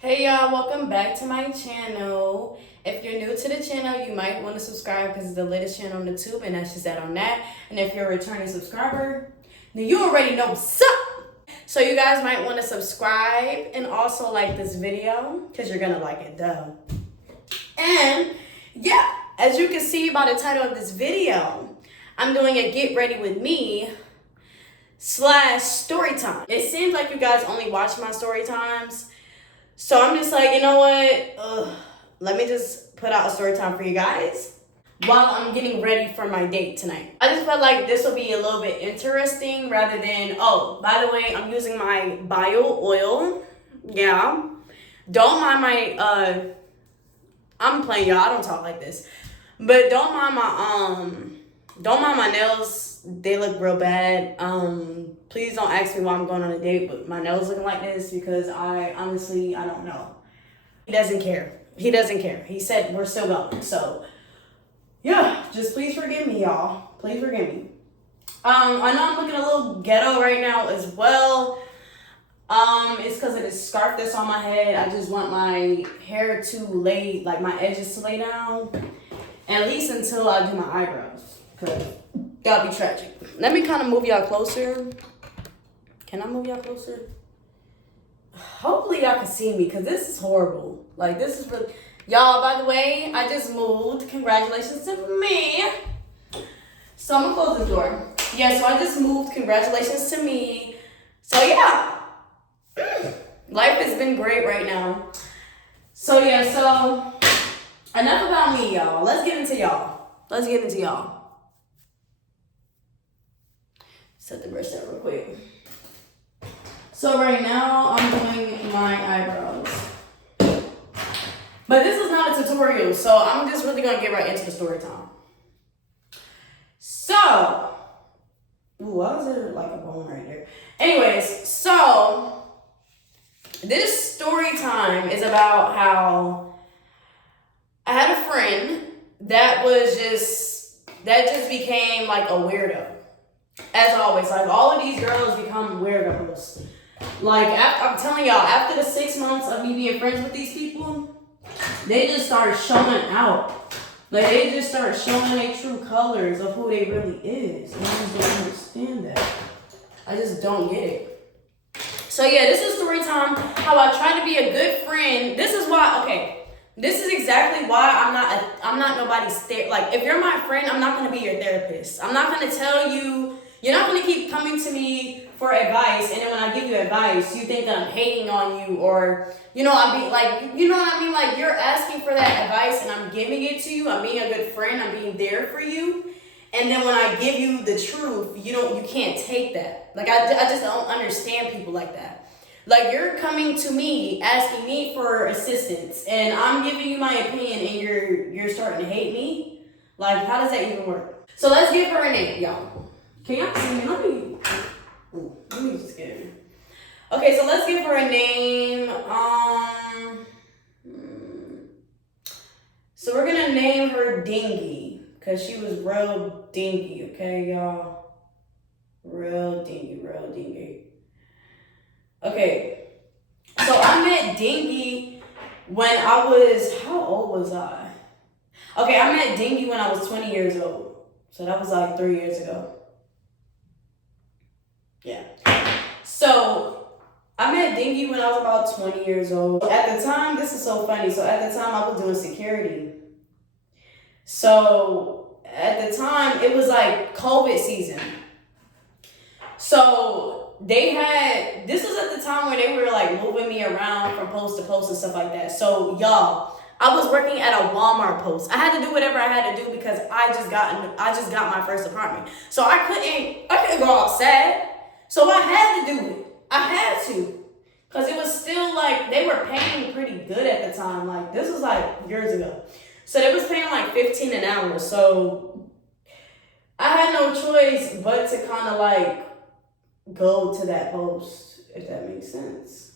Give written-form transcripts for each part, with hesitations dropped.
Hey y'all, welcome back to my channel. If you're new to the channel, you might want to subscribe because it's the latest channel on YouTube, and that's just that on that. And if you're a returning subscriber, then you already know what's up. So you guys might want to subscribe and also like this video because you're gonna like it though. And yeah, as you can see by the title of this video, I'm doing a get ready with me / story time. It seems like you guys only watch my story times. So I'm just like, you know what? Let me just put out a story time for you guys while I'm getting ready for my date tonight. I just felt like this will be a little bit interesting rather than, oh, by the way, I'm using my bio oil. Yeah. Don't mind my, I'm playing y'all, I don't talk like this. But don't mind my nails. They look real bad. Please don't ask me why I'm going on a date, but my nails looking like this because I don't know. He doesn't care. He doesn't care. He said we're still going. So yeah, just please forgive me, y'all. Please forgive me. I know I'm looking a little ghetto right now as well. It's because of this scarf that's on my head. I just want my hair to lay, like my edges to lay down, at least until I do my eyebrows, because that'll be tragic. Let me kind of move y'all closer. Can I move y'all closer? Hopefully y'all can see me, because this is horrible. Like, this is really... Y'all, by the way, I just moved. Congratulations to me. So I'm going to close the door. Yeah, so I just moved. Congratulations to me. So, yeah. Life has been great right now. So, yeah, so... Enough about me, y'all. Let's get into y'all. Set the brush down real quick. So right now, I'm doing my eyebrows. But this is not a tutorial, so I'm just really gonna get right into the story time. So, why is there like a bone right there? Anyways, so this story time is about how I had a friend that just became like a weirdo. As always, like all of these girls become weirdos. Like, I'm telling y'all, after the 6 months of me being friends with these people, they just started showing out. Like, they just start showing their true colors of who they really is. And I just don't understand that. I just don't get it. So yeah, this is story time. How I try to be a good friend. This is why, okay. This is exactly why I'm not nobody's like, if you're my friend, I'm not gonna be your therapist. I'm not gonna tell you, you're not gonna keep coming to me for advice, and then when I give you advice, you think that I'm hating on you, or, you know, I'll be like, you know what I mean? Like, you're asking for that advice, and I'm giving it to you. I'm being a good friend. I'm being there for you. And then when I give you the truth, you can't take that. Like, I just don't understand people like that. Like, you're coming to me, asking me for assistance, and I'm giving you my opinion, and you're starting to hate me? Like, how does that even work? So let's give her a name, y'all. Can y'all see me? Let me just get her. Okay, so let's give her a name. So we're gonna name her Dingy, because she was real dingy, okay, y'all? Real dingy. Okay, so I met Dingy when I was, how old was I? Okay, I met Dingy when I was 20 years old. So that was like 3 years ago. Yeah. So I met Dingy when I was about 20 years old. At the time, this is so funny. So at the time, I was doing security. So at the time, it was like COVID season. So this was at the time where they were like moving me around from post to post and stuff like that. So y'all, I was working at a Walmart post. I had to do whatever I had to do because I just got my first apartment. So I couldn't go outside. So I had to do it. I had to. Because it was still like, they were paying pretty good at the time. Like, this was like years ago. So they was paying like $15 an hour. So I had no choice but to kind of like go to that post, if that makes sense.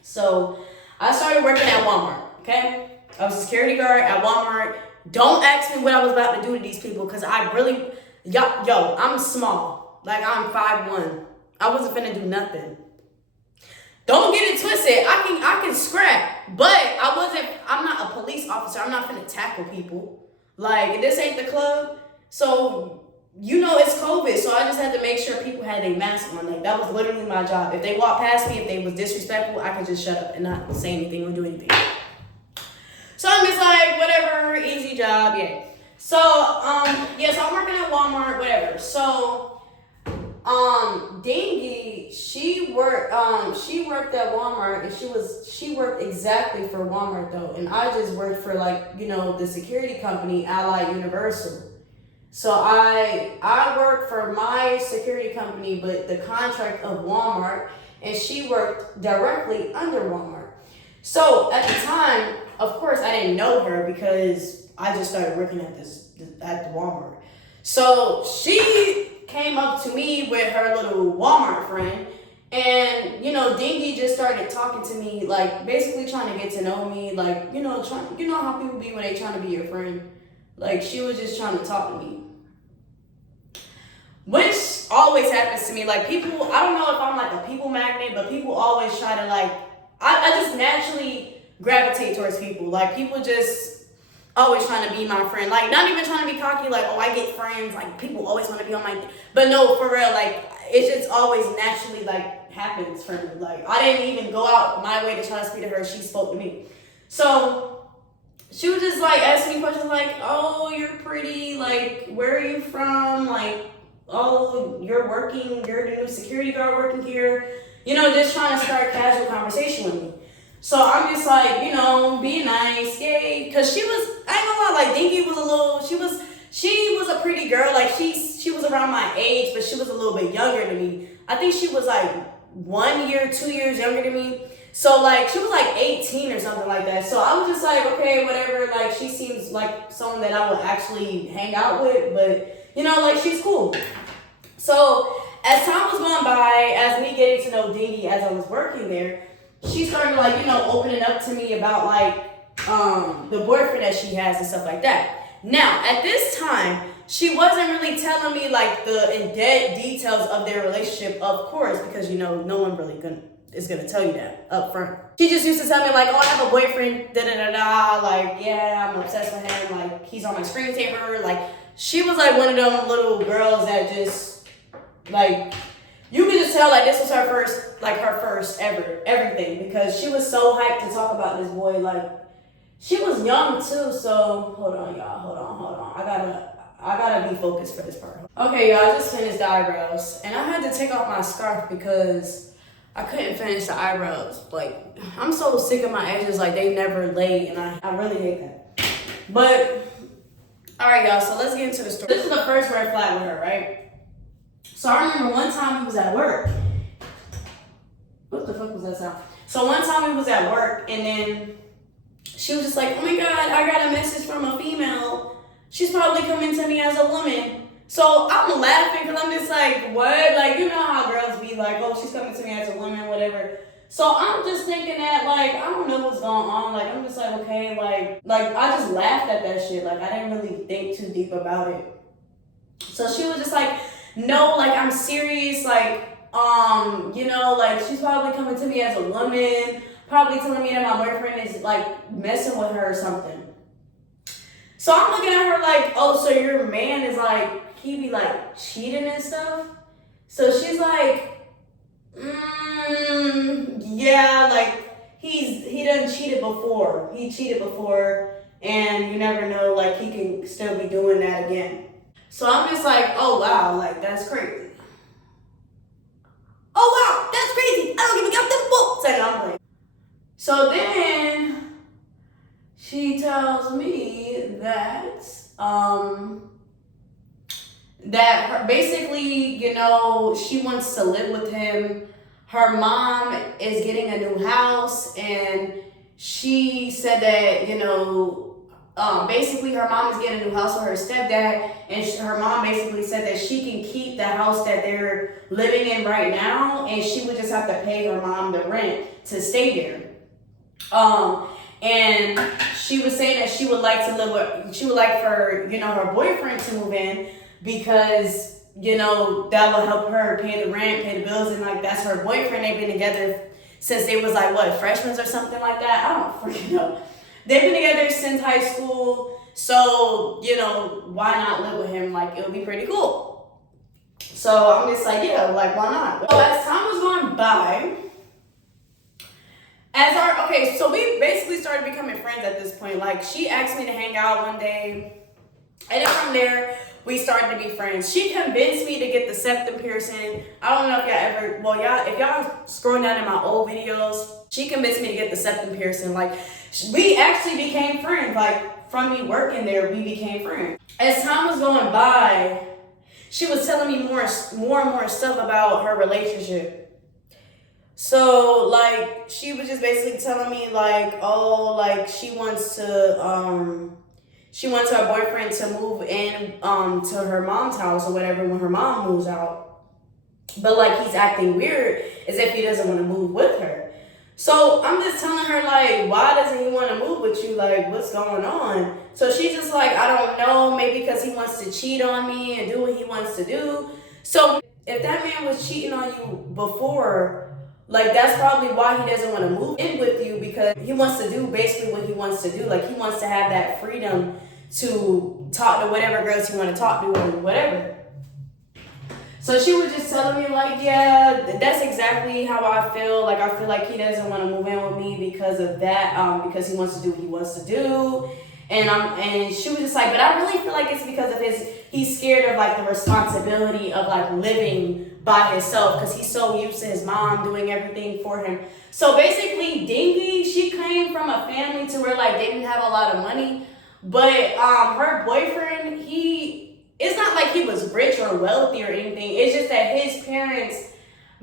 So I started working at Walmart, okay? I was a security guard at Walmart. Don't ask me what I was about to do to these people, because I really, yo, I'm small. Like, I'm 5'1". I wasn't finna do nothing. Don't get listen, I can scrap, but I'm not a police officer. I'm not finna tackle people. Like, this ain't the club. So, you know, it's COVID. So I just had to make sure people had their mask on. Like, that was literally my job. If they walked past me, if they was disrespectful, I could just shut up and not say anything or do anything. So I'm just like, whatever, easy job, yeah. So, yeah, so I'm working at Walmart, whatever. So, Dingy, she worked at Walmart, and she worked exactly for Walmart though, and I just worked for, like, you know, the security company Allied Universal. So I worked for my security company, but the contract of Walmart, and she worked directly under Walmart. So at the time, of course, I didn't know her because I just started working at the Walmart. So she came up to me with her little Walmart friend, and, you know, Dingy just started talking to me, like, basically trying to get to know me, like, you know, you know how people be when they trying to be your friend. Like, she was just trying to talk to me, which always happens to me. Like, people, I don't know if I'm like a people magnet, but people always try to, like, I just naturally gravitate towards people. Like, people just always trying to be my friend. Like, not even trying to be cocky, like, oh, I get friends. Like, people always want to be on my... But no, for real, like, it just always naturally, like, happens for me. Like, I didn't even go out my way to try to speak to her. She spoke to me. So, she was just, like, asking me questions like, oh, you're pretty. Like, where are you from? Like, oh, you're the new security guard working here. You know, just trying to start casual conversation with me. So I'm just like, you know, be nice, yay. Cause she was, I ain't gonna lie, like, Dingy was a little, she was a pretty girl. Like, she was around my age, but she was a little bit younger than me. I think she was like 1 year, 2 years younger than me. So, like, she was like 18 or something like that. So I was just like, okay, whatever. Like, she seems like someone that I would actually hang out with, but, you know, like, she's cool. So as time was going by, as me getting to know Dingy as I was working there, she started, like, you know, opening up to me about, like, the boyfriend that she has and stuff like that. Now, at this time, she wasn't really telling me, like, the in-depth details of their relationship, of course, because, you know, no one really is gonna tell you that up front. She just used to tell me, like, oh, I have a boyfriend, da-da-da-da, like, yeah, I'm obsessed with him, like, he's on my screensaver. Like, she was, like, one of them little girls that just, like, you could just tell, like, this was her first ever, everything, because she was so hyped to talk about this boy. Like, she was young too, so, hold on, y'all, hold on. I gotta be focused for this part. Okay, y'all, I just finished the eyebrows, and I had to take off my scarf because I couldn't finish the eyebrows. Like, I'm so sick of my edges, like, they never lay, and I really hate that. But, all right, y'all, so let's get into the story. This is the first red flag with her, right? So I remember one time we was at work. What the fuck was that sound? So one time we was at work, and then she was just like, oh my God, I got a message from a female. She's probably coming to me as a woman. So I'm laughing because I'm just like, what? Like, you know how girls be like, oh, she's coming to me as a woman, whatever. So I'm just thinking that, like, I don't know what's going on. Like, I'm just like, okay, like I just laughed at that shit. Like, I didn't really think too deep about it. So she was just like, no, like, I'm serious, like, you know, like, she's probably coming to me as a woman, probably telling me that my boyfriend is, like, messing with her or something. So I'm looking at her like, oh, so your man is, like, he be, like, cheating and stuff? So she's like, yeah, like, he done cheated before. He cheated before, and you never know, like, he can still be doing that again. So I'm just like, oh, wow, like, that's crazy. Oh, wow, that's crazy. I don't even got them books. And I'm like, so then she tells me that, basically, you know, she wants to live with him. Her mom is getting a new house, and she said that, you know, basically her mom is getting a new house with her stepdad, and her mom basically said that she can keep the house that they're living in right now, and she would just have to pay her mom the rent to stay there. And she was saying that she would like for, you know, her boyfriend to move in because, you know, that will help her pay the rent, pay the bills, and, like, that's her boyfriend. They've been together since they was like, what, freshmen or something like that? I don't freaking know. They've been together since high school. So, you know, why not live with him? Like, it would be pretty cool. So I'm just like, yeah, like, why not? So as time was going by, so we basically started becoming friends at this point. Like, she asked me to hang out one day, and then from there, we started to be friends. She convinced me to get the septum piercing. I don't know if if y'all scroll down in my old videos, she convinced me to get the septum piercing. Like, we actually became friends. Like, from me working there, we became friends. As time was going by, she was telling me more and more stuff about her relationship. So, like, she was just basically telling me, like, oh, like, she wants her boyfriend to move in to her mom's house or whatever when her mom moves out. But, like, he's acting weird as if he doesn't want to move with her. So I'm just telling her, like, why doesn't he want to move with you? Like, what's going on? So she's just like, I don't know, maybe because he wants to cheat on me and do what he wants to do. So if that man was cheating on you before, like, that's probably why he doesn't want to move in with you, because he wants to do basically what he wants to do. Like, he wants to have that freedom to talk to whatever girls he want to talk to or whatever. So she was just telling me, like, yeah, that's exactly how I feel. Like, I feel like he doesn't want to move in with me because of that, because he wants to do what he wants to do. And she was just like, but I really feel like it's because of he's scared of, like, the responsibility of, like, living by himself, because he's so used to his mom doing everything for him. So basically, Dingy, she came from a family to where, like, they didn't have a lot of money, but her boyfriend, it's not like he was rich or wealthy or anything. It's just that his parents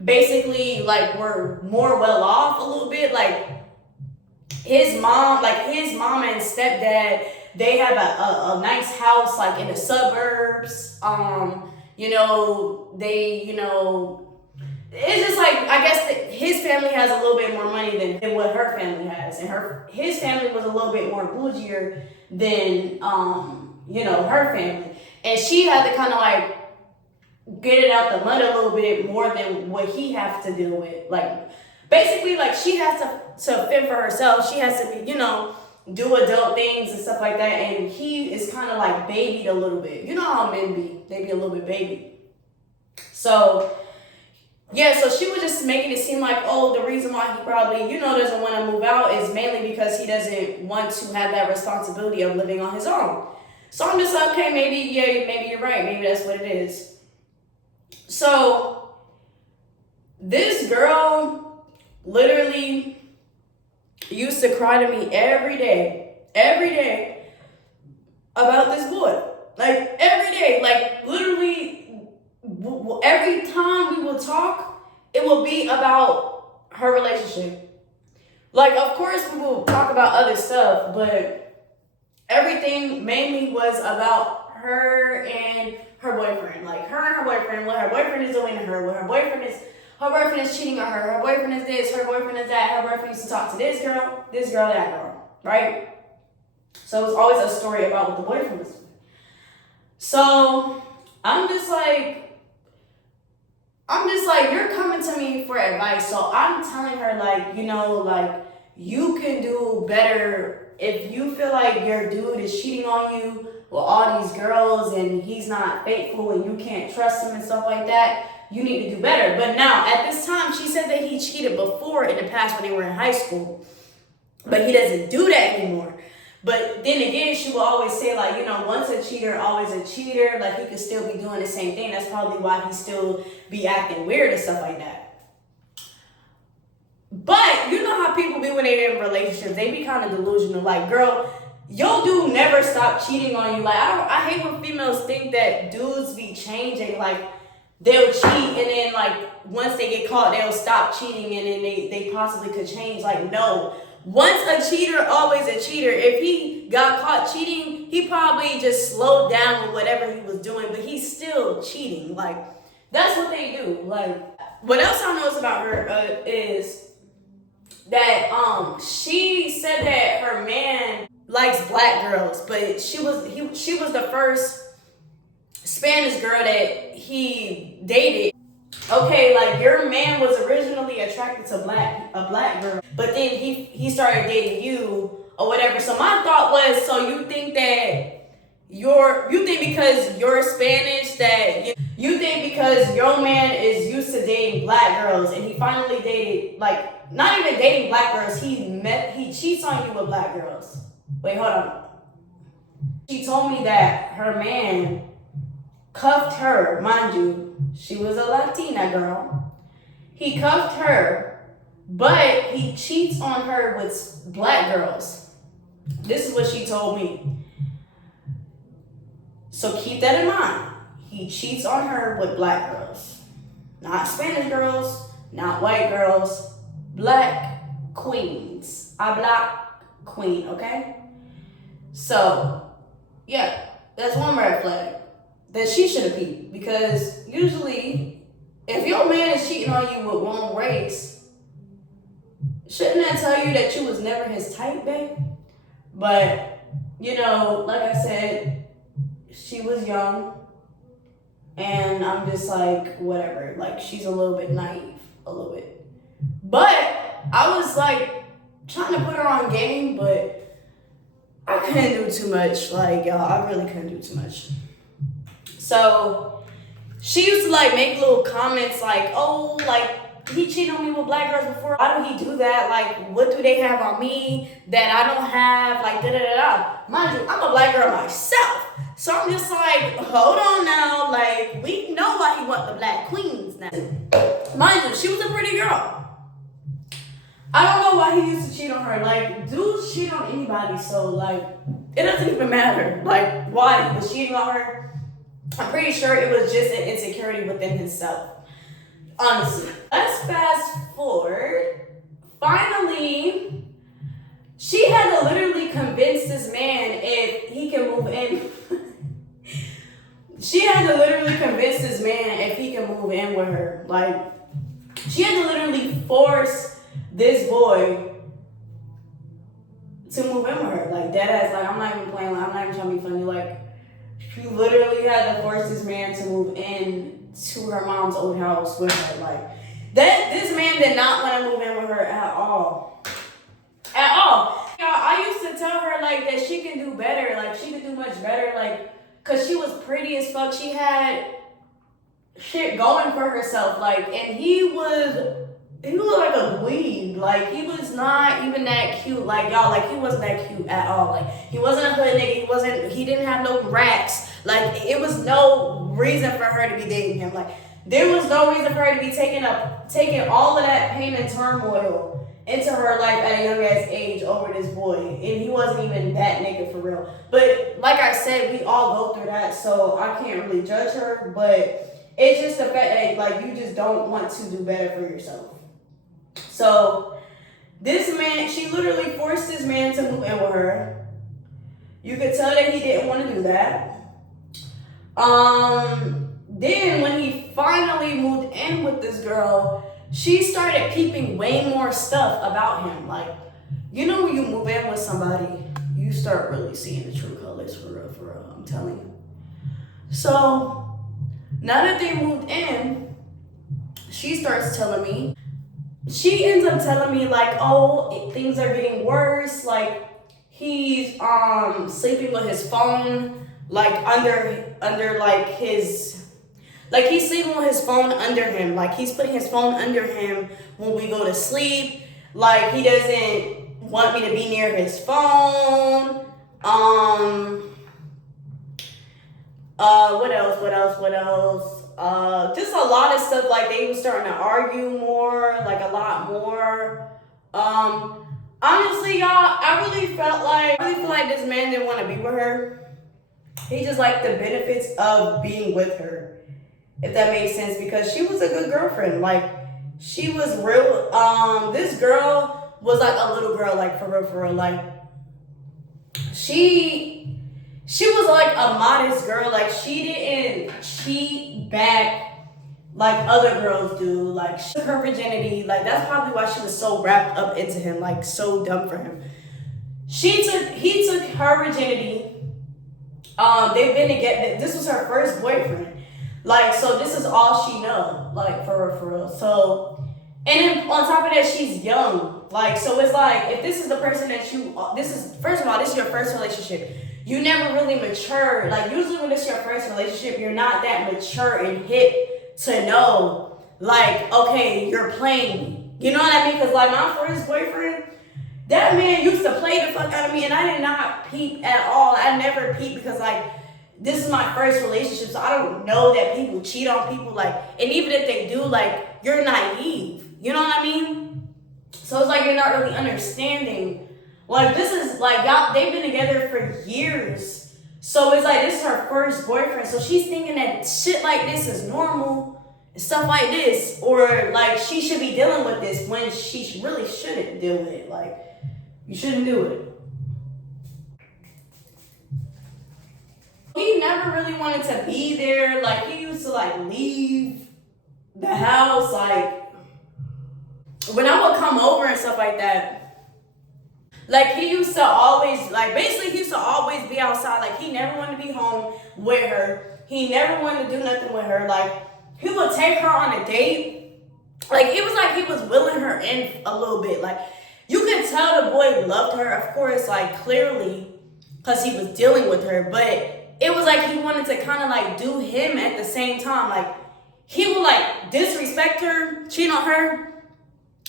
basically, like, were more well off a little bit. Like, his mom and stepdad, they have a nice house, like, in the suburbs. It's just like, I guess that his family has a little bit more money than what her family has. And his family was a little bit more bougier than, her family. And she had to kind of, like, get it out the mud a little bit more than what he has to deal with. Like, basically, like, she has to fend for herself. She has to, do adult things and stuff like that. And he is kind of, like, babied a little bit. You know how men be. They be a little bit baby. So, yeah, so she was just making it seem like, oh, the reason why he probably, doesn't want to move out is mainly because he doesn't want to have that responsibility of living on his own. So I'm just like, okay, maybe you're right. Maybe that's what it is. So this girl literally used to cry to me every day about this boy. Like, every day, like, literally every time we would talk, it would be about her relationship. Like, of course, we will talk about other stuff, but everything mainly was about her and her boyfriend. Like, her and her boyfriend, what her boyfriend is doing to her, her boyfriend is cheating on her boyfriend is this, her boyfriend is that, her boyfriend used to talk to this girl, that girl, right? So it was always a story about what the boyfriend was doing. So I'm just like, you're coming to me for advice. So I'm telling her, like, you can do better. If you feel like your dude is cheating on you with all these girls and he's not faithful and you can't trust him and stuff like that, you need to do better. But now, at this time, she said that he cheated before in the past when they were in high school. But he doesn't do that anymore. But then again, she will always say, like, once a cheater, always a cheater. Like, he could still be doing the same thing. That's probably why he still be acting weird and stuff like that. But you know how people be when they're in relationships. They be kind of delusional. Like, girl, your dude never stop cheating on you. Like, I hate when females think that dudes be changing. Like, they'll cheat and then, like, once they get caught, they'll stop cheating and then they possibly could change. Like, no. Once a cheater, always a cheater. If he got caught cheating, he probably just slowed down with whatever he was doing, but he's still cheating. Like, that's what they do. Like, what else I know about her is that she said that her man likes black girls, but she was the first Spanish girl that he dated. okay, like your man was originally attracted to a black girl, but then he started dating you or whatever. So my thought was, so you think that you think because you're Spanish that you think because your man is used to dating black girls and he finally dated, like, not even dating black girls, he cheats on you with black girls. Wait, hold on. She told me that her man cuffed her, mind you, she was a Latina girl. He cuffed her, but he cheats on her with black girls. This is what she told me. So keep that in mind. He cheats on her with black girls. Not Spanish girls, not white girls, black queens. A black queen, okay? So, yeah, that's one red flag that she should have peeped. Because usually, if your man is cheating on you with one race, shouldn't that tell you that you was never his type, babe? But, you know, like I said, she was young, and I'm just like, whatever. Like, she's a little bit naive, a little bit. But I was like trying to put her on game, but I couldn't do too much. Like, y'all, I really couldn't do too much. So she used to like make little comments like, oh, like, he cheated on me with black girls before. Why do he do that? Like, what do they have on me that I don't have? Like, da-da-da-da. Mind you, I'm a black girl myself. So I'm just like, hold on now. Like, we know why he want the black queens now. Mind you, she was a pretty girl. I don't know why he used to cheat on her. Like, dudes cheat on anybody, so, like, it doesn't even matter. Like, why he was cheating on her. I'm pretty sure it was just an insecurity within himself. Honestly. Let's fast forward. Finally, she had to literally convince this man if he can move in. She had to literally convince this man if he can move in with her. Like, she had to literally force this boy to move in with her. Like, deadass, like, I'm not even playing, like, I'm not even trying to be funny. Like, she literally had to force this man to move in to her mom's old house with her. Like, this man did not want to move in with her at all. At all. Y'all, I used to tell her, like, that she can do better. Like, she could do much better. Like, because she was pretty as fuck. She had shit going for herself. Like, and he was like a weed. Like, he was not even that cute. Like, y'all, like, he wasn't that cute at all. Like, he wasn't a hood nigga. He didn't have no racks. Like, it was no reason for her to be dating him. Like, there was no reason for her to be taking all of that pain and turmoil into her life at a young ass age over this boy. And he wasn't even that nigga for real. But like I said, we all go through that, so I can't really judge her. But it's just the fact that, like, you just don't want to do better for yourself. So this man, she literally forced this man to move in with her. You could tell that he didn't want to do that. Then when he finally moved in with this girl, she started peeping way more stuff about him. Like, you know, when you move in with somebody, you start really seeing the true colors for real, I'm telling you. So now that they moved in, she starts telling me, she ends up telling me, like, oh, things are getting worse. Like, he's sleeping with his phone, like, under like his, like, he's sleeping with his phone under him. Like, he's putting his phone under him when we go to sleep. Like, he doesn't want me to be near his phone. What else? Just a lot of stuff. Like, they were starting to argue more, like, a lot more. Honestly, y'all, I really feel like this man didn't want to be with her. He just liked the benefits of being with her, if that makes sense, because she was a good girlfriend. Like, she was real. This girl was like a little girl, like, for real. Like, she was like a modest girl. Like, she didn't cheat back like other girls do. Like, she took her virginity. Like, that's probably why she was so wrapped up into him, like, so dumb for him. He took her virginity. They've been together. This was her first boyfriend. Like, so this is all she know. Like, for real. So, and then on top of that, she's young. Like, so it's like, if this is the person that you, first of all, this is your first relationship. You never really mature. Like, usually when this is your first relationship, you're not that mature and hip to know, like, okay, you're playing me. You know what I mean? Because, like, my first boyfriend, that man used to play the fuck out of me, and I did not peep at all. I never peeped because, like, this is my first relationship, so I don't know that people cheat on people. Like, and even if they do, like, you're naive. You know what I mean? So it's like you're not really understanding. Like, this is, like, y'all, they've been together for years. So it's like, this is her first boyfriend. So she's thinking that shit like this is normal. Stuff like this, or like she should be dealing with this when she really shouldn't deal with it. Like, you shouldn't do it. He never really wanted to be there. Like, he used to like leave the house. Like, when I would come over and stuff like that, like, he used to always, like, basically he used to always be outside. Like, he never wanted to be home with her. He never wanted to do nothing with her. Like, he would take her on a date. Like, it was like he was willing her in a little bit. Like, you could tell the boy loved her, of course, like, clearly, because he was dealing with her. But it was like he wanted to kind of, like, do him at the same time. Like, he would, like, disrespect her, cheat on her.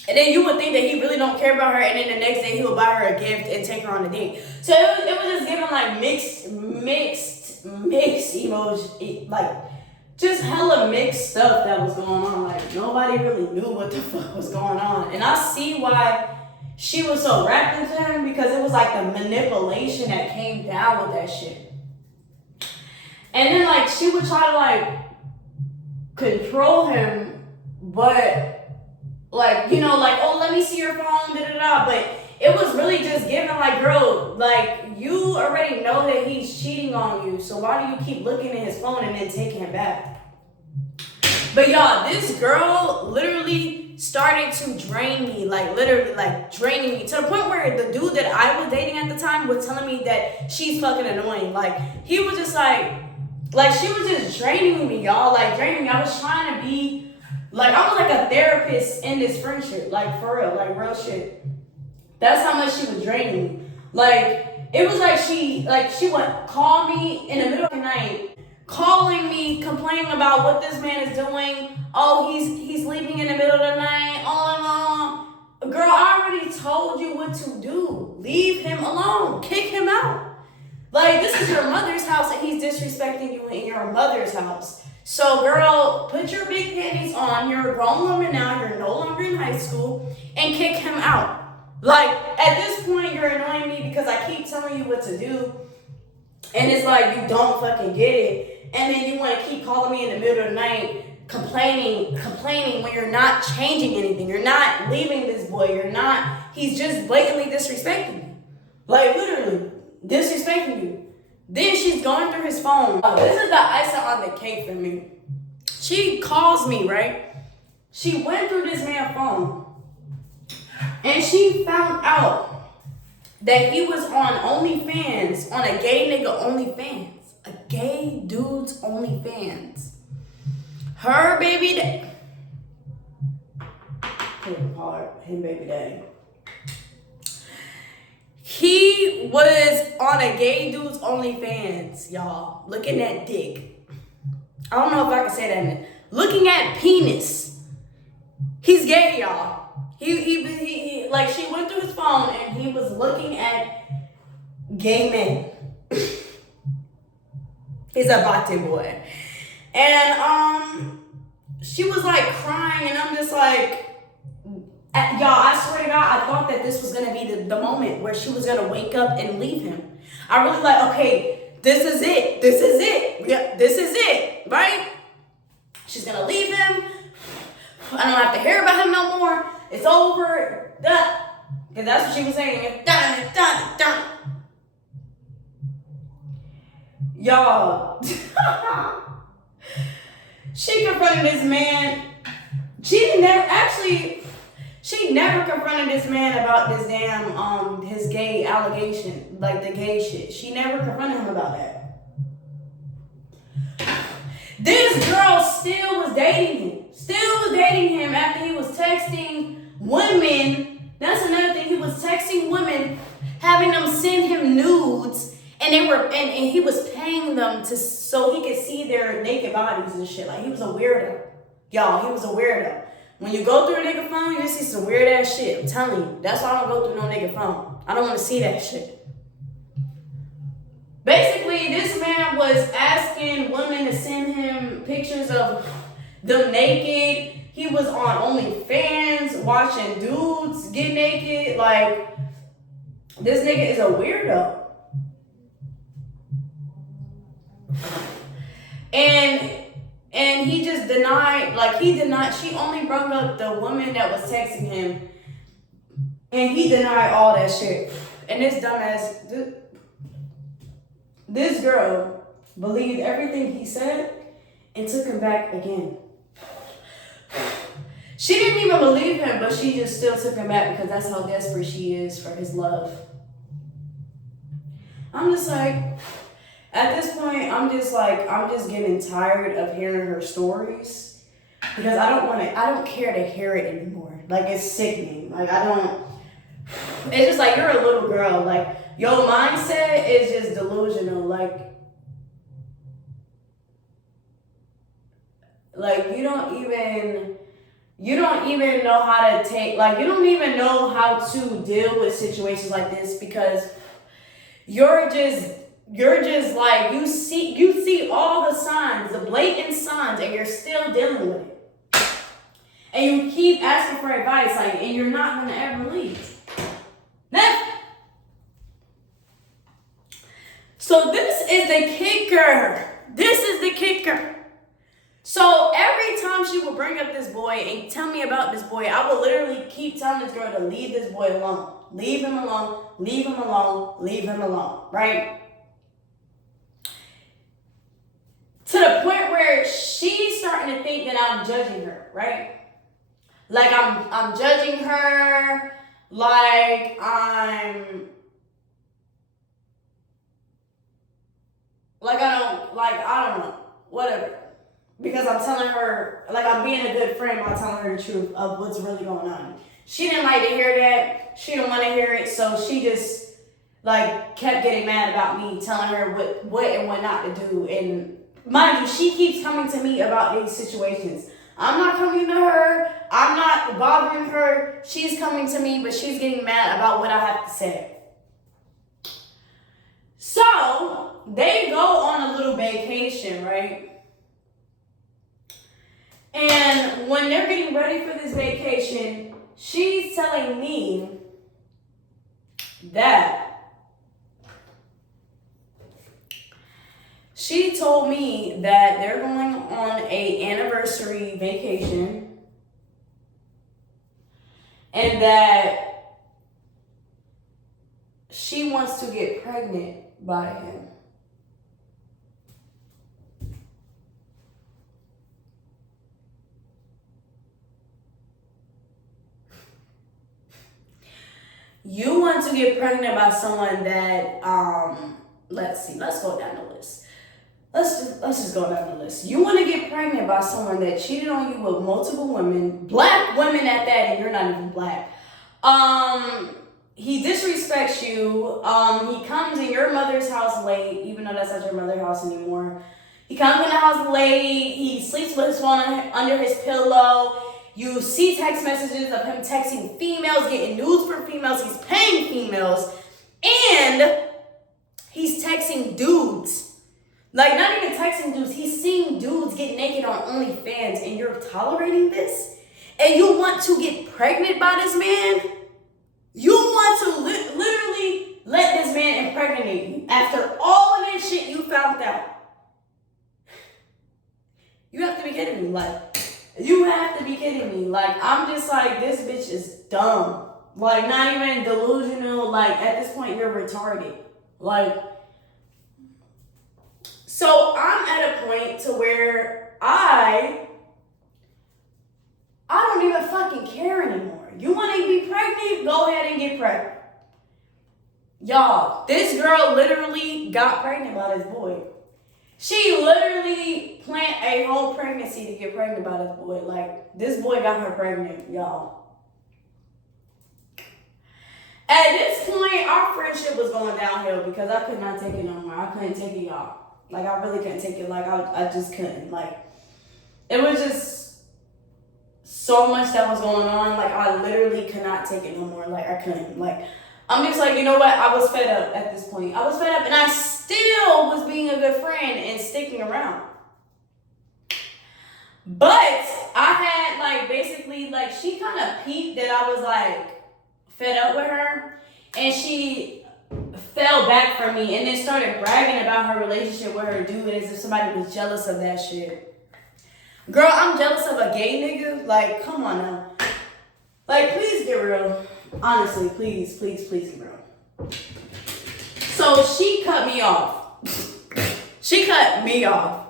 And then you would think that he really don't care about her. And then the next day he would buy her a gift and take her on a date. So it was just giving, like, mixed emoji, like, just hella mixed stuff that was going on. Like, nobody really knew what the fuck was going on. And I see why she was so wrapped into him, because it was like the manipulation that came down with that shit. And then, like, she would try to, like, control him, but, like, you know, like, oh, let me see your phone, da-da-da. But it was really just giving, like, girl, like, you already know that he's cheating on you, so why do you keep looking at his phone and then taking it back? But y'all, this girl literally started to drain me, like, literally, like, draining me, to the point where the dude that I was dating at the time was telling me that she's fucking annoying. Like, he was just like she was just draining me, y'all, like, draining me. I was trying to be, like, I was like a therapist in this friendship, like, for real, like, real shit. That's how much she was draining me. Like, it was like she would call me in the middle of the night, calling me, complaining about what this man is doing. Oh, he's leaving in the middle of the night. Oh, girl, I already told you what to do. Leave him alone. Kick him out. Like, this is your mother's house, and he's disrespecting you in your mother's house. So, girl, put your big panties on. You're a grown woman now. You're no longer in high school, and kick him out. Like, at this point, you're annoying me because I keep telling you what to do, and it's like you don't fucking get it. And then you want to keep calling me in the middle of the night, complaining when you're not changing anything. You're not leaving this boy. He's just blatantly disrespecting you. Like, literally, disrespecting you. Then she's going through his phone. Oh, this is the icing on the cake for me. She calls me, right? She went through this man's phone, and she found out that he was on OnlyFans, on a gay nigga OnlyFans. A gay dude's OnlyFans. Her baby daddy. Can't call him baby daddy. He was on a gay dude's OnlyFans, y'all. Looking at dick. I don't know if I can say that. Looking at penis. He's gay, y'all. He like, she went through his phone and he was looking at gay men. He's a bate boy. And she was like crying, and I'm just like, y'all, I swear to God, I thought that this was gonna be the moment where she was gonna wake up and leave him. I really like, okay, this is it. Yeah, this is it, right? She's gonna leave him. I don't have to hear about him no more. It's over. Because that's what she was saying. Done. Y'all. She confronted this man. She never confronted this man about this damn, his gay allegation. Like, the gay shit. She never confronted him about that. This girl still was dating him. After he was texting women. That's another thing. He was texting women, having them send him nudes, and he was paying them so he could see their naked bodies and shit. Like, he was a weirdo. Y'all, he was a weirdo. When you go through a nigga phone, you see some weird ass shit. I'm telling you. That's why I don't go through no nigga phone. I don't want to see that shit. Basically, this man was asking women to send him pictures of them naked. He was on OnlyFans watching dudes get naked. Like, this nigga is a weirdo. And he just denied, she only brought up the woman that was texting him. And he denied all that shit. And this dumbass, this girl believed everything he said and took him back again. She didn't even believe him, but she just still took him back because that's how desperate she is for his love. I'm just like, at this point, I'm just getting tired of hearing her stories because I don't care to hear it anymore. Like, it's sickening. Like, it's just like, you're a little girl. Like, your mindset is just delusional. Like you don't even know how to take, like, you don't even know how to deal with situations like this because you're just like, you see all the signs, the blatant signs, and you're still dealing with it. And you keep asking for advice, like, and you're not gonna ever leave. Never. So this is the kicker. So every time she would bring up this boy and tell me about this boy, I would literally keep telling this girl to leave this boy alone. Leave him alone, leave him alone, leave him alone, right? To the point where she's starting to think that I'm judging her, right? Like I'm judging her, like I don't know, whatever. Because I'm telling her, like, I'm being a good friend by telling her the truth of what's really going on. She didn't like to hear that. She didn't want to hear it, so she just, like, kept getting mad about me telling her what and what not to do. And mind you, she keeps coming to me about these situations. I'm not coming to her. I'm not bothering her. She's coming to me, but she's getting mad about what I have to say. So, they go on a little vacation, right? And when they're getting ready for this vacation, she's telling me that she told me that they're going on a anniversary vacation and that she wants to get pregnant by him. You want to get pregnant by someone that, let's go down the list. Let's just go down the list. You want to get pregnant by someone that cheated on you with multiple women, black women at that, and you're not even black. He disrespects you. He comes in your mother's house late, even though that's not your mother's house anymore. He comes in the house late. He sleeps with his phone under his pillow. You see text messages of him texting females, getting nudes for females. He's paying females. And he's texting dudes. Like, not even texting dudes. He's seeing dudes get naked on OnlyFans. And you're tolerating this? And you want to get pregnant by this man? You want to literally let this man impregnate you after all of this shit you found out? You have to be kidding me. Like, you have to be kidding me. Like, I'm just like, this bitch is dumb. Like, not even delusional. Like, at this point, you're retarded. Like, so I'm at a point to where I don't even fucking care anymore. You want to be pregnant? Go ahead and get pregnant. Y'all, this girl literally got pregnant by this boy. She literally planned a whole pregnancy to get pregnant by this boy. Like, this boy got her pregnant, y'all. At this point, our friendship was going downhill because I could not take it no more. I couldn't take it, y'all. Like, I really couldn't take it. Like, I just couldn't. Like, it was just so much that was going on. Like, I literally could not take it no more. Like, I couldn't. Like, I'm just like, you know what? I was fed up at this point. I was fed up, and I still was being a good friend and sticking around. But I had, like, basically, like, she kind of peeped that I was, like, fed up with her. And she fell back from me and then started bragging about her relationship with her dude as if somebody was jealous of that shit. Girl, I'm jealous of a gay nigga? Like, come on now. Like, please get real. Honestly, please, please, please get real. So she cut me off. She cut me off.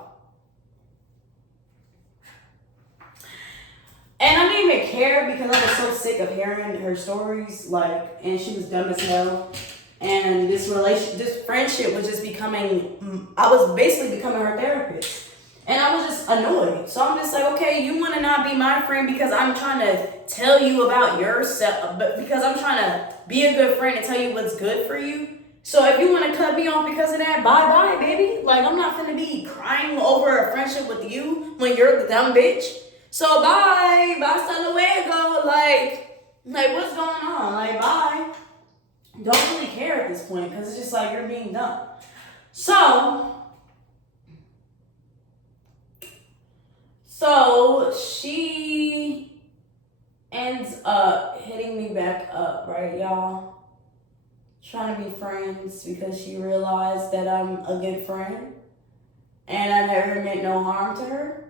And I didn't even care because I was so sick of hearing her stories. Like, and she was dumb as hell. And this friendship was just becoming, I was basically becoming her therapist. And I was just annoyed. So I'm just like, okay, you want to not be my friend because I'm trying to tell you about yourself, but because I'm trying to be a good friend and tell you what's good for you. So if you want to cut me off because of that, bye-bye, baby. Like, I'm not finna be crying over a friendship with you when you're the dumb bitch. So bye. Hasta luego. Like, what's going on? Like, bye. Don't really care at this point because it's just like you're being dumb. So she ends up hitting me back up, right, y'all? Trying to be friends because she realized that I'm a good friend and I never meant no harm to her.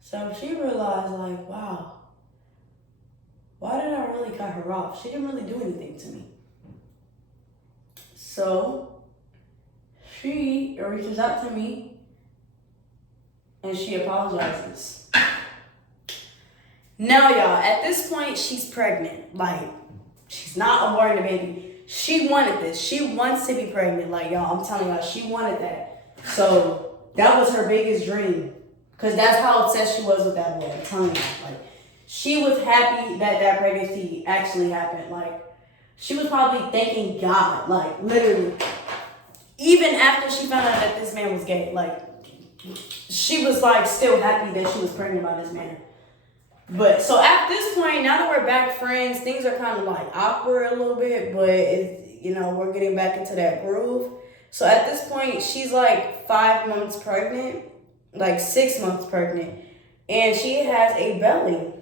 So she realized, like, wow, why did I really cut her off? She didn't really do anything to me. So she reaches out to me and she apologizes. Now, y'all, at this point, she's pregnant. Like, she's not aborting the baby. She wanted this. She wants to be pregnant. Like, y'all, I'm telling y'all, she wanted that. So that was her biggest dream. Because that's how obsessed she was with that boy. I'm telling y'all. Like, she was happy that that pregnancy actually happened. Like, she was probably thanking God. Like, literally. Even after she found out that this man was gay. Like, she was, like, still happy that she was pregnant by this man. But, so at this point, now that we're back friends, things are kind of, like, awkward a little bit. But, it's, you know, we're getting back into that groove. So at this point, she's, like, 5 months pregnant. Like 6 months pregnant, and she has a belly.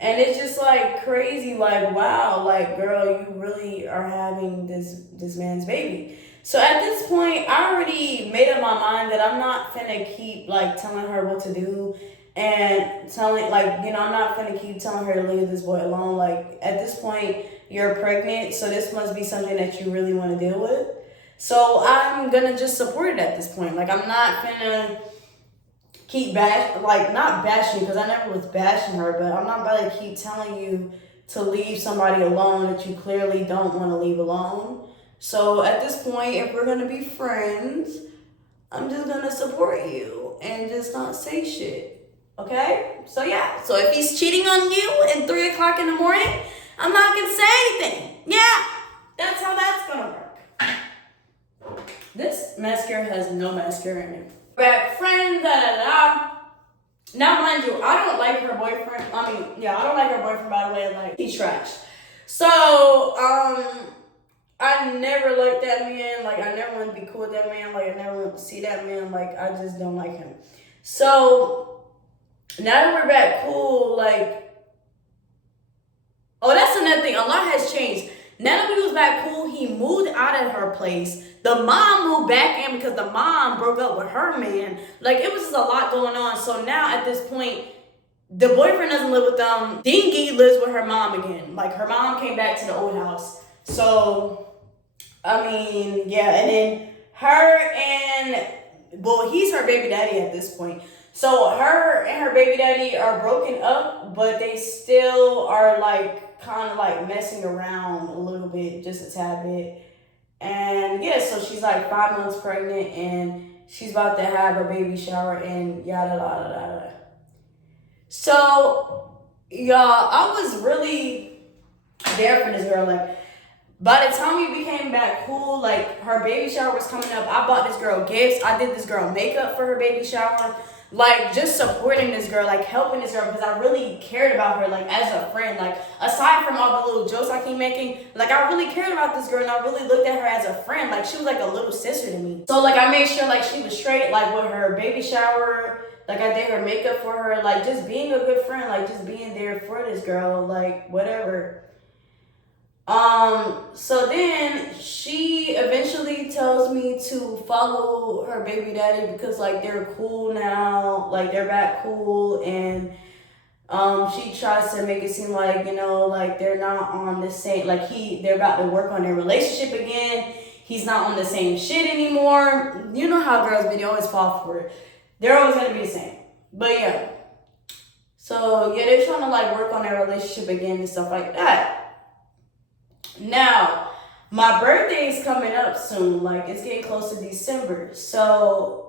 And it's just like crazy, like, wow, like, girl, you really are having this man's baby. So at this point, I already made up my mind that I'm not finna keep, like, telling her what to do and telling, like, you know, I'm not finna keep telling her to leave this boy alone. Like, at this point, you're pregnant, so this must be something that you really want to deal with. So I'm gonna just support it at this point. Like, I'm not gonna keep not bashing, because I never was bashing her, but I'm not about to keep telling you to leave somebody alone that you clearly don't want to leave alone. So at this point, if we're gonna be friends, I'm just gonna support you and just not say shit. Okay? So yeah. So if he's cheating on you at 3 o'clock in the morning, I'm not gonna say anything. Yeah. That's how that's gonna work. This mascara has no mascara in it. Back friend, da-da-da. Now, mind you, I don't like her boyfriend. I don't like her boyfriend, by the way. Like, he's trash. So, I never liked that man. Like, I never want to be cool with that man. Like, I never want to see that man. Like, I just don't like him. So, now that we're back cool, like, oh, that's another thing. A lot has changed. Now that we was back cool, he moved out of her place. The mom moved back in because the mom broke up with her man. Like, it was just a lot going on. So now at this point, the boyfriend doesn't live with them. Dingy lives with her mom again. Like, her mom came back to the old house. So, I mean, yeah. And then her and, well, he's her baby daddy at this point. So her and her baby daddy are broken up, but they still are like kind of like messing around a little bit, just a tad bit. And yeah, so she's like 5 months pregnant and she's about to have a baby shower and yada yada yada. So y'all, I was really there for this girl. Like, by the time we became back cool, like her baby shower was coming up, I bought this girl gifts. I did this girl makeup for her baby shower. Like, just supporting this girl, like helping this girl, because I really cared about her, like as a friend. Like, aside from all the little jokes I keep making, like I really cared about this girl and I really looked at her as a friend. Like, she was like a little sister to me. So like I made sure like she was straight, like with her baby shower. Like, I did her makeup for her, like just being a good friend, like just being there for this girl, like whatever. So then she eventually tells me to follow her baby daddy because like they're cool now, like they're back cool, and she tries to make it seem like, you know, like they're not on the same, like they're about to work on their relationship again. He's not on the same shit anymore. You know how girls be, they always fall for it. They're always gonna be the same. But yeah. So yeah, they're trying to like work on their relationship again and stuff like that. Now, my birthday is coming up soon. Like, it's getting close to December. So,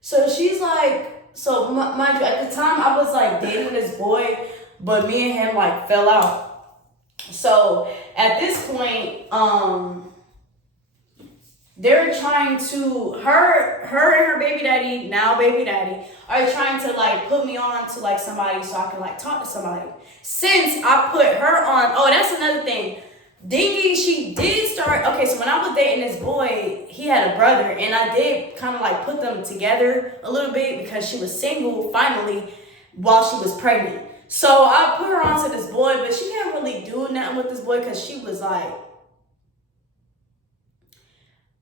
so she's like, so mind you, at the time I was like dating this boy, but me and him like fell out. So at this point, they're trying to, her and her baby daddy, now baby daddy, are trying to like put me on to like somebody so I can like talk to somebody. Since I put her on, oh, that's another thing. Dingy, she did start, okay, so when I was dating this boy, he had a brother, and I did kind of like put them together a little bit because she was single finally while she was pregnant. So I put her on to this boy, but she can't really do nothing with this boy because she was like,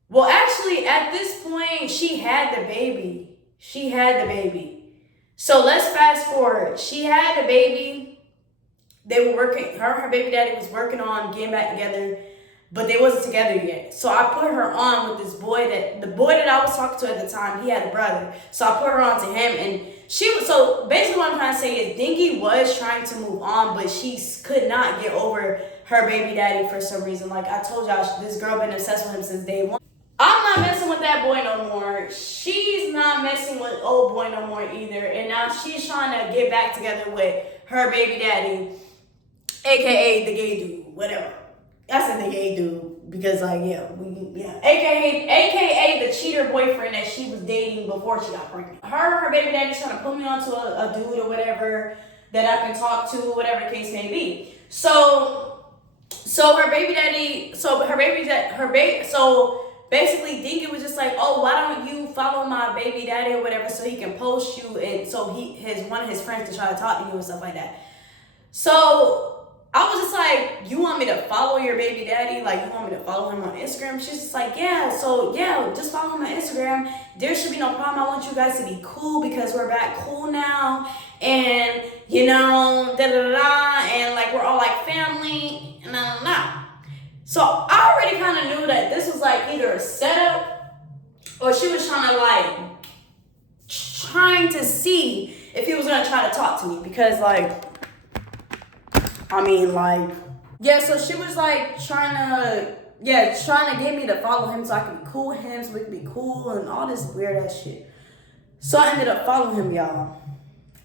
well, actually, at this point, she had the baby. She had the baby. So let's fast forward. She had the baby. They were working, her baby daddy was working on getting back together, but they wasn't together yet. So I put her on with this boy the boy that I was talking to at the time, he had a brother. So I put her on to him, and so basically what I'm trying to say is Dingy was trying to move on, but she could not get over her baby daddy for some reason. Like I told y'all, this girl been obsessed with him since day one. I'm not messing with that boy no more. She's not messing with old boy no more either. And now she's trying to get back together with her baby daddy, AKA the gay dude, whatever. I said the gay dude because like, yeah. AKA the cheater boyfriend that she was dating before she got pregnant. Her baby daddy's trying to put me onto a dude or whatever that I can talk to, whatever the case may be. So her baby daddy, so basically Dinky was just like, oh, why don't you follow my baby daddy or whatever so he can post you, and so one of his friends to try to talk to you and stuff like that. So I was just like, you want me to follow your baby daddy? Like, you want me to follow him on Instagram? She's just like, yeah, so yeah, just follow him on Instagram. There should be no problem. I want you guys to be cool because we're back cool now. And, you know, and like, we're all like family, and So I already kind of knew that this was like either a setup or she was trying to see if he was going to try to talk to me because like, yeah, so she was like trying to get me to follow him so I could be cool with him, so we could be cool and all this weird ass shit. So I ended up following him, y'all.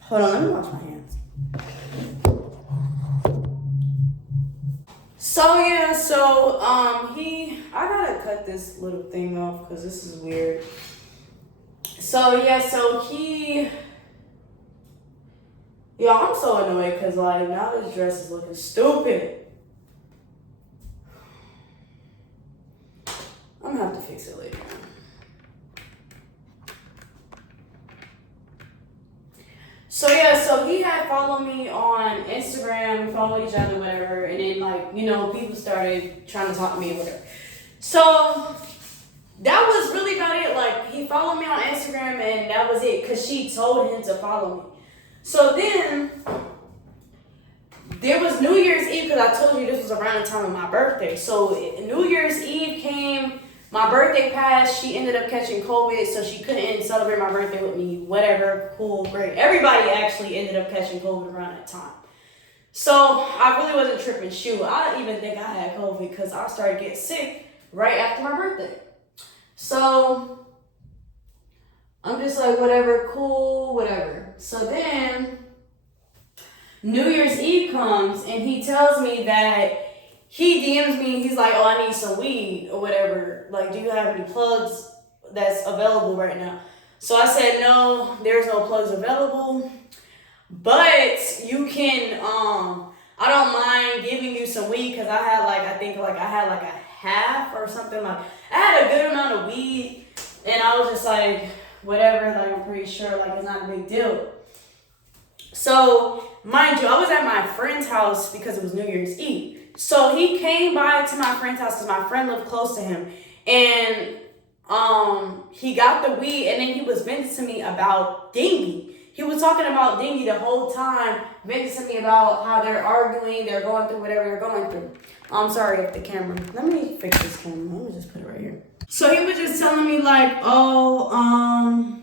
Hold on, let me wash my hands. So yeah, I gotta cut this little thing off because this is weird. So yeah, yo, I'm so annoyed because like now this dress is looking stupid. I'm gonna have to fix it later. So yeah, so he had followed me on Instagram, we followed each other, whatever, and then like, you know, people started trying to talk to me or whatever. So that was really about it. Like, he followed me on Instagram and that was it, because she told him to follow me. So then there was New Year's Eve, because I told you this was around the time of my birthday. So New Year's Eve came, My birthday passed. She ended up catching COVID, so she couldn't celebrate my birthday with me. Whatever, cool, great. Everybody actually ended up catching COVID around that time. So I really wasn't tripping. Shoot, I don't even think I had COVID because I started getting sick right after my birthday. So I'm just like, whatever, cool, whatever. So then New Year's Eve comes and he tells me that he DMs me. He's like, oh, I need some weed or whatever. Like, do you have any plugs that's available right now? So I said, no, there's no plugs available. But you can, I don't mind giving you some weed because I had I had like a half or something. Like, I had a good amount of weed and I was just like, whatever, like, I'm pretty sure, like, it's not a big deal. So, mind you, I was at my friend's house because it was New Year's Eve. So, he came by to my friend's house because my friend lived close to him. And, he got the weed and then he was venting to me about Dingy. He was talking about Dingy the whole time, venting to me about how they're arguing, they're going through whatever they're going through. I'm sorry if the camera. Let me fix this camera. Let me just put it right here. So he was just telling me like, oh,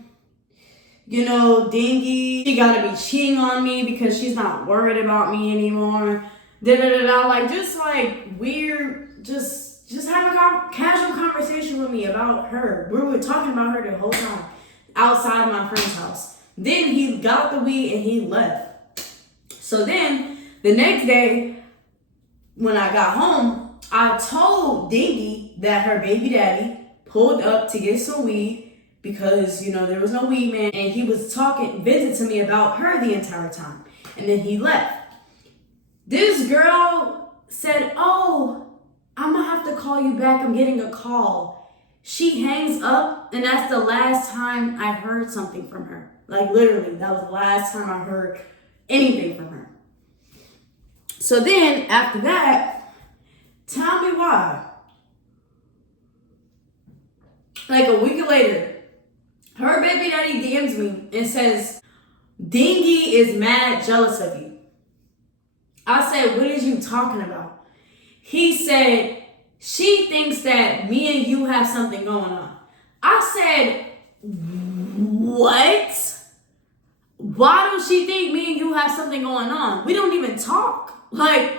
you know, Dingy, she gotta be cheating on me because she's not worried about me anymore. Like just like weird, just have a casual conversation with me about her. We were talking about her the whole time outside my friend's house. Then he got the weed and he left. So then the next day when I got home, I told Dingy that her baby daddy pulled up to get some weed because, you know, there was no weed man. And he was venting to me about her the entire time. And then he left. This girl said, oh, I'm going to have to call you back. I'm getting a call. She hangs up, and that's the last time I heard something from her. Like, literally, that was the last time I heard anything from her. So then, after that, tell me why. Like, a week later, her baby daddy DMs me and says, Dingy is mad jealous of you. I said, what is you talking about? He said, she thinks that me and you have something going on. I said, what? Why does she think me and you have something going on? We don't even talk. Like, and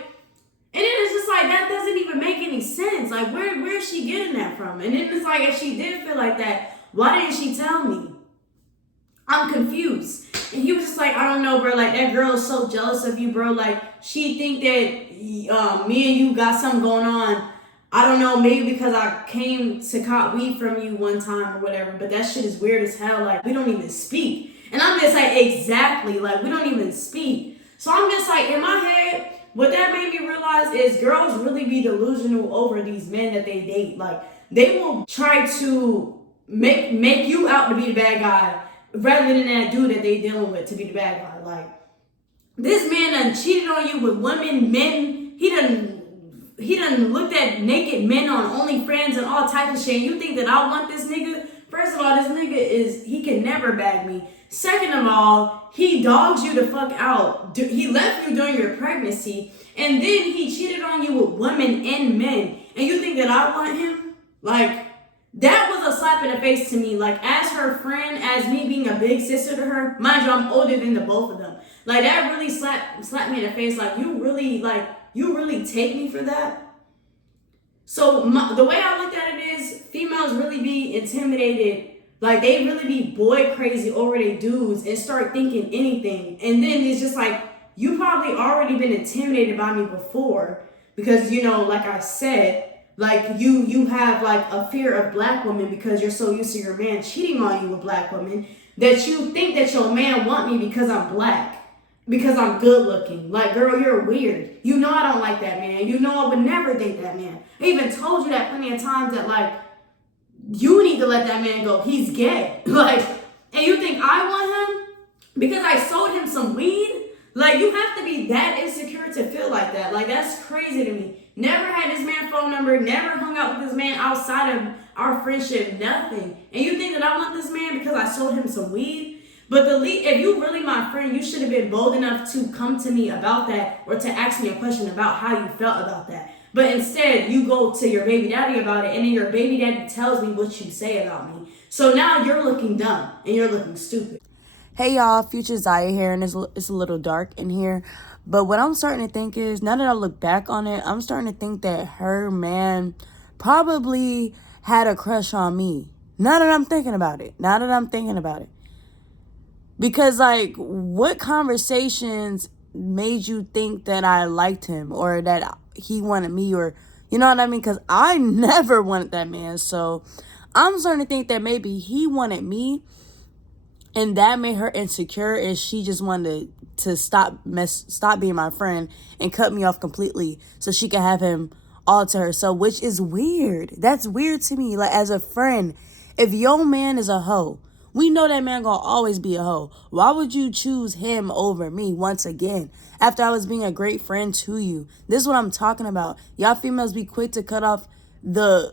then it's just like, that doesn't even make any sense. Like, where is she getting that from? And then it's like, if she did feel like that, why didn't she tell me? I'm confused. And he was just like, I don't know, bro. Like, that girl is so jealous of you, bro. Like, she think that me and you got something going on. I don't know, maybe because I came to cop weed from you one time or whatever, but that shit is weird as hell. Like, we don't even speak. And I'm just like, exactly. Like, we don't even speak. So I'm just like, in my head, what that made me realize is girls really be delusional over these men that they date. Like, they will try to make you out to be the bad guy rather than that dude that they dealing with to be the bad guy. Like, this man done cheated on you with women, men. He done looked at naked men on OnlyFans and all types of shit. You think that I want this nigga? First of all, this nigga he can never bag me. Second of all, he dogs you the fuck out. He left you during your pregnancy, and then he cheated on you with women and men. And you think that I want him? Like, that was a slap in the face to me. Like, as her friend, as me being a big sister to her, mind you, I'm older than the both of them. Like, that really slapped me in the face. Like, you really take me for that? So the way I looked at it is females really be intimidated. Like, they really be boy crazy over their dudes and start thinking anything. And then it's just like, you probably already been intimidated by me before because, you know, like I said, like you have like a fear of black women because you're so used to your man cheating on you with black women that you think that your man want me because I'm black. Because I'm good looking. Like, girl, you're weird. You know I don't like that man. You know I would never date that man. I even told you that plenty of times that, like, you need to let that man go. He's gay. Like, and you think I want him because I sold him some weed? Like, you have to be that insecure to feel like that. Like, that's crazy to me. Never had this man's phone number. Never hung out with this man outside of our friendship. Nothing. And you think that I want this man because I sold him some weed? But if you really my friend, you should have been bold enough to come to me about that or to ask me a question about how you felt about that. But instead, you go to your baby daddy about it, and then your baby daddy tells me what you say about me. So now you're looking dumb, and you're looking stupid. Hey y'all, Future Zaya here, and it's a little dark in here. But what I'm starting to think is, now that I look back on it, I'm starting to think that her man probably had a crush on me. Now that I'm thinking about it. Because, like, what conversations made you think that I liked him or that he wanted me, or, you know what I mean? Because I never wanted that man. So I'm starting to think that maybe he wanted me, and that made her insecure, and she just wanted to stop being my friend and cut me off completely so she could have him all to herself, which is weird. That's weird to me. Like, as a friend, if your man is a hoe, we know that man gonna always be a hoe. Why would you choose him over me once again after I was being a great friend to you? This is what I'm talking about. Y'all females be quick to cut off the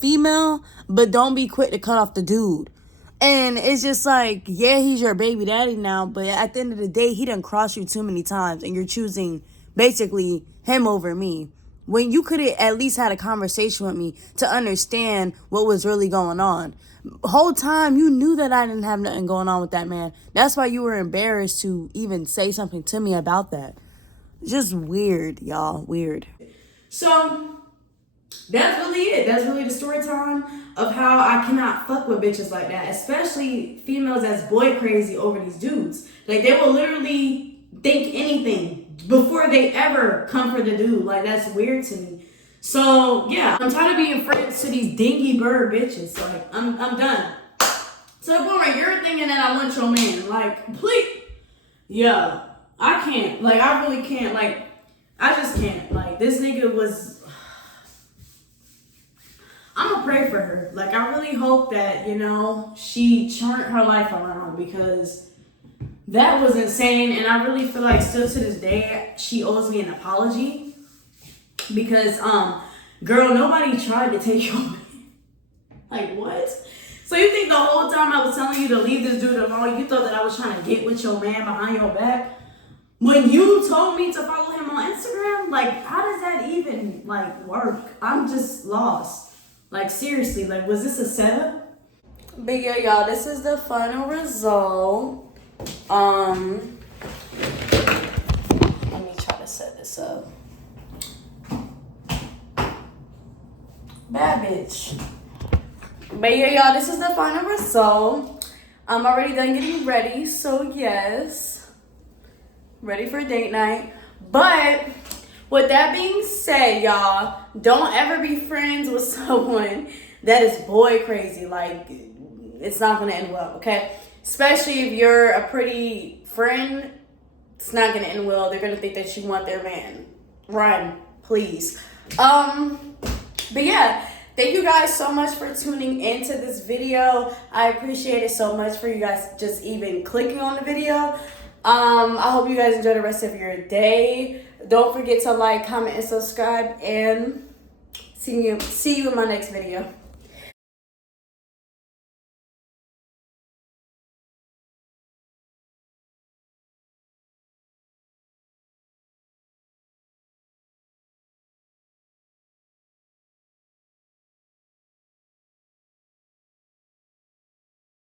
female, but don't be quick to cut off the dude. And it's just like, yeah, he's your baby daddy now, but at the end of the day, he done crossed you too many times, and you're choosing basically him over me, when you could have at least had a conversation with me to understand what was really going on. Whole time you knew that I didn't have nothing going on with that man. That's why you were embarrassed to even say something to me about that. Just weird, y'all. Weird. So that's really it. That's really the story time of how I cannot fuck with bitches like that, especially females that's boy crazy over these dudes. Like, they will literally think anything before they ever come for the dude. Like, that's weird to me. So yeah, I'm tired of being friends to these dingy bird bitches. Like, I'm done. To the point where you're thinking that I want your man. Like, please. Yeah, I can't. Like, I really can't. Like, I just can't. Like, this nigga was... I'm gonna pray for her. Like, I really hope that, you know, she turned her life around, because that was insane. And I really feel like still to this day, she owes me an apology. Because, girl, nobody tried to take your man. Like, what? So you think the whole time I was telling you to leave this dude alone, you thought that I was trying to get with your man behind your back? When you told me to follow him on Instagram, like, how does that even, like, work? I'm just lost. Like, seriously, like, was this a setup? But yeah, y'all, this is the final result. Let me try to set this up. Bad bitch. But yeah, y'all, this is the final result. I'm already done getting ready, so yes. Ready for date night. But with that being said, y'all, don't ever be friends with someone that is boy crazy. Like, it's not gonna end well, okay? Especially if you're a pretty friend, it's not gonna end well. They're gonna think that you want their man. Run, please. But yeah, thank you guys so much for tuning into this video. I appreciate it so much for you guys just even clicking on the video. I hope you guys enjoy the rest of your day. Don't forget to like, comment, and subscribe, and see you in my next video.